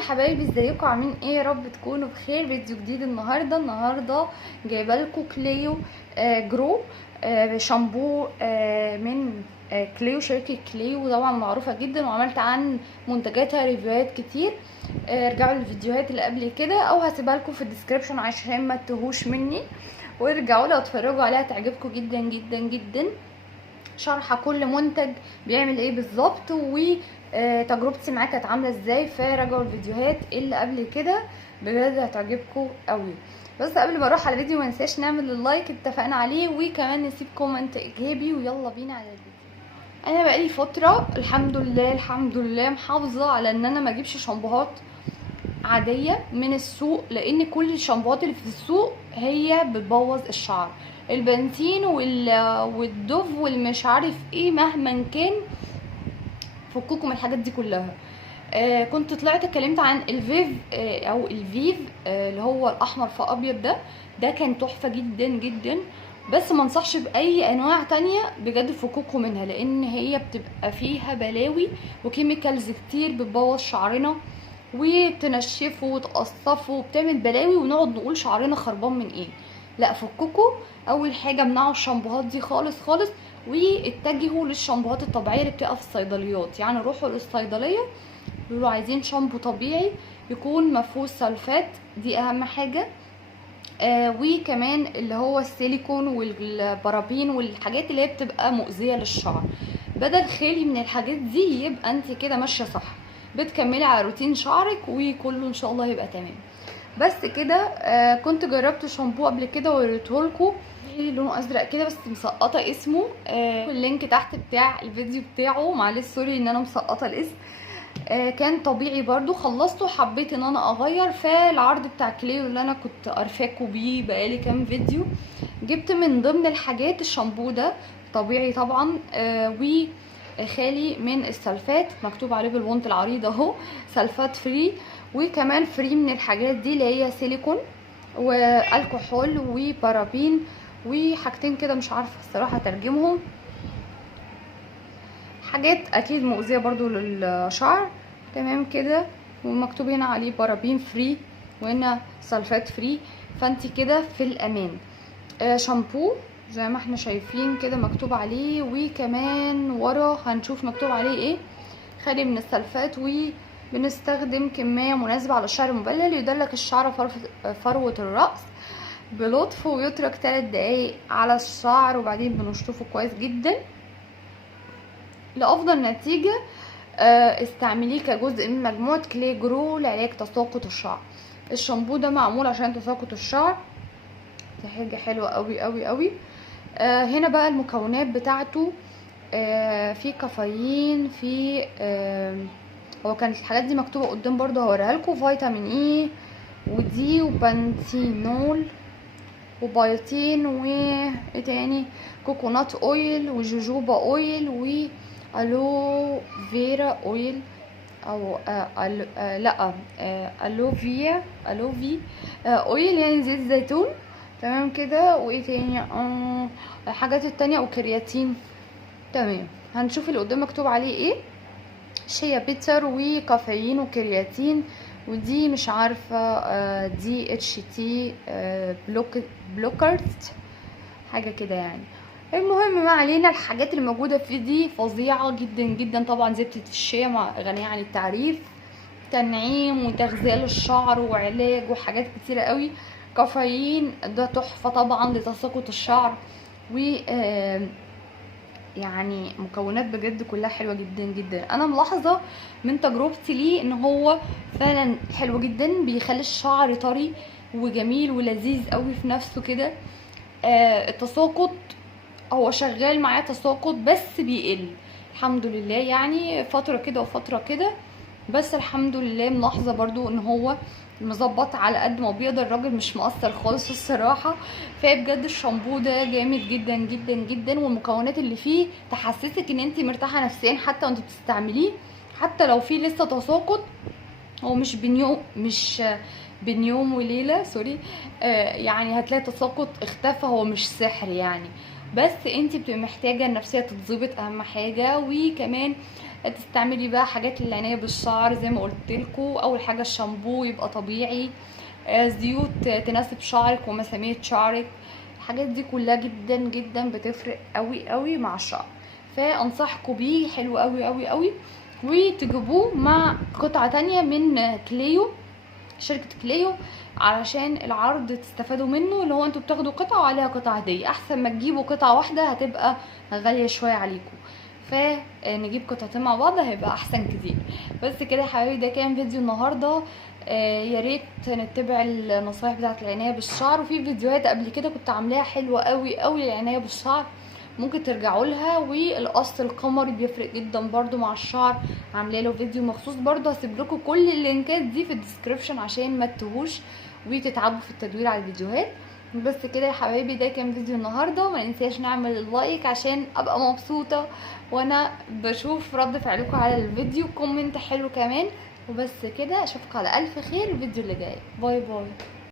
يا حبايبي، ازيكم؟ عاملين ايه؟ يا رب تكونوا بخير. فيديو جديد النهارده جايبه لكم كليو جرو شامبو من كليو، شركه كليو طبعا معروفه جدا، وعملت عن منتجاتها ريفيوهات كتير. ارجعوا للفيديوهات اللي قبل كده او هسيبها لكم في الديسكريبشن عشان ما تتوهوش مني، وارجعوا لها اتفرجوا عليها، تعجبكم جدا جدا جدا. شرح كل منتج بيعمل ايه بالظبط وتجربتي معاه كانت عامله ازاي، فراجعوا الفيديوهات اللي قبل كده بجد هتعجبكم قوي. بس قبل ما اروح على الفيديو ما ننساش نعمل اللايك اتفقنا عليه، وكمان نسيب كومنت ايجابي، ويلا بينا على الفيديو. انا بقالي فتره الحمد لله محافظه على ان انا ما اجيبش شامبوهات عاديه من السوق، لان كل الشامبوهات اللي في السوق هي بتبوظ الشعر. البنسين والدوف والمش عارف ايه، مهما كان فكوكم من الحاجات دي كلها. كنت طلعت اتكلمت عن الفيف او الفيف اللي هو الاحمر في ابيض ده كان تحفه جدا جدا، بس ما انصحش باي انواع تانية بجد، فكوكم منها، لان هي بتبقى فيها بلاوي وكيميكالز كتير بتبوظ شعرنا وتنشفه وتقصفه وبتعمل بلاوي، ونقعد نقول شعرنا خربان من ايه. لا، فككوا. اول حاجه امنعوا الشامبوهات دي خالص خالص، واتجهوا للشامبوهات الطبيعيه اللي بتبقى في الصيدليات. يعني روحوا للصيدليه يقولوا عايزين شامبو طبيعي يكون مفهوش سلفات، دي اهم حاجه. وكمان اللي هو السيليكون والبارابين والحاجات اللي هي بتبقى مؤذيه للشعر، بدل خالي من الحاجات دي. يبقى انت كده ماشيه صح، بتكملي على روتين شعرك وكله ان شاء الله هيبقى تمام. بس كده. كنت جربت شامبو قبل كده ووريتهولكوا، لونه ازرق كده بس مسقطه اسمه. اللينك تحت بتاع الفيديو بتاعه، معلش سوري ان انا مسقطه الاسم. كان طبيعي برضو، خلصته حبيت ان انا اغير. فالعرض بتاع كليو اللي انا كنت قرفاكوا بيه بقالي كام فيديو، جبت من ضمن الحاجات الشامبو ده طبيعي طبعا، وخالي من السلفات، مكتوب عليه بالبونت العريض اهو سلفات فري، وكمان فري من الحاجات دي اللي هي سيليكون والكحول وبارابين وحاجتين كده مش عارفه الصراحه ترجمهم، حاجات اكيد مؤذيه برضو للشعر. تمام كده، ومكتوب هنا عليه بارابين فري وهنا سلفات فري، فانت كده في الامان. شامبو زي ما احنا شايفين كده مكتوب عليه، وكمان ورا هنشوف مكتوب عليه ايه. خالي من السلفات، وبنستخدم كميه مناسبه على الشعر المبلل، يدلك الشعر فروه الراس بلطف، ويترك 3 دقايق على الشعر، وبعدين بنشطفه كويس جدا لافضل نتيجه. استعمليه كجزء من مجموعه كلي جرو لعلاج تساقط الشعر. الشامبو ده معمول عشان تساقط الشعر، دي حاجه حلوه قوي قوي قوي. هنا بقى المكونات بتاعته، في كافيين، في هو كانت الحاجات دي مكتوبه قدام برضو، هوريها لكم. فيتامين اي ودي وبنتينول وبايوتين وايه تاني، كوكونات اويل وجوجوبا اويل والو فيرا اويل، او لا الوفي اويل، يعني زيت زيتون. تمام كده. وايه تاني؟ الحاجات التانية وكرياتين. تمام، هنشوف اللي قدام مكتوب عليه ايه. شيا بيتر وكافيين وكرياتين، ودي مش عارفه دي اتش تي بلوكرز، حاجه كده يعني. المهم ما علينا، الحاجات اللي موجوده في دي فظيعه جدا جدا. طبعا زبده الشيا غنيه عن التعريف، تنعيم وتغذيه للشعر وعلاج وحاجات كتيره قوي. كافيين ده تحفه طبعا لتساقط الشعر، و يعني مكونات بجد كلها حلوه جدا جدا. انا ملاحظه من تجربتي ليه ان هو فعلا حلو جدا، بيخلي الشعر طري وجميل ولذيذ قوي في نفسه كده. التساقط هو شغال معاه تساقط بس بيقل الحمد لله، يعني فتره كده وفتره كده، بس الحمد لله. ملاحظه برضو ان هو مظبط على قد ما بيقدر، الراجل مش مقصر خالص الصراحه. فبجد الشامبو ده جامد جدا جدا جدا، والمكونات اللي فيه تحسسك ان انت مرتاحه نفسيا حتى وانت بتستعمليه، حتى لو فيه لسه تساقط. هو مش بين يوم وليله، سوري. يعني هتلاقي تساقط اختفى، هو مش سحر يعني، بس انت بتبقي محتاجه النفسيه تتظبط اهم حاجه. وكمان تستعملي بقى حاجات للعنايه بالشعر زي ما قلت لكم. اول حاجه الشامبو يبقى طبيعي، زيوت تناسب شعرك ومسامير شعرك. الحاجات دي كلها جدا جدا بتفرق قوي قوي مع الشعر، فانصحكم بيه، حلو قوي قوي قوي. وتجيبوه مع قطعه تانية من كليو، شركة كليو، علشان العرض تستفادوا منه، اللي هو انتوا بتاخدوا قطعة وعليها قطعة هدية، احسن ما تجيبوا قطعة واحدة هتبقى غالية شوية عليكم، فنجيب قطعتين مع بعض هيبقى احسن كتير. بس كده يا حبايبي، ده كان فيديو النهارده. يا ريت نتبع النصايح بتاعه العنايه بالشعر، وفي فيديوهات قبل كده كنت عاملاها حلوه قوي قوي للعنايه بالشعر، ممكن ترجعوا لها. والقص القمري بيفرق جدا برضو مع الشعر، عامله له فيديو مخصوص برضو، هسيب لكم كل اللينكات دي في الديسكريبشن عشان ما تتوهوش وتتعبوا في التدوير على الفيديوهات. بس كده يا حبايبي، ده كان فيديو النهارده. ما ننساش نعمل اللايك عشان ابقى مبسوطه وانا بشوف رد فعلكم على الفيديو، كومنت حلو كمان. وبس كده، اشوفكم على الف خير الفيديو اللي جاي. باي باي.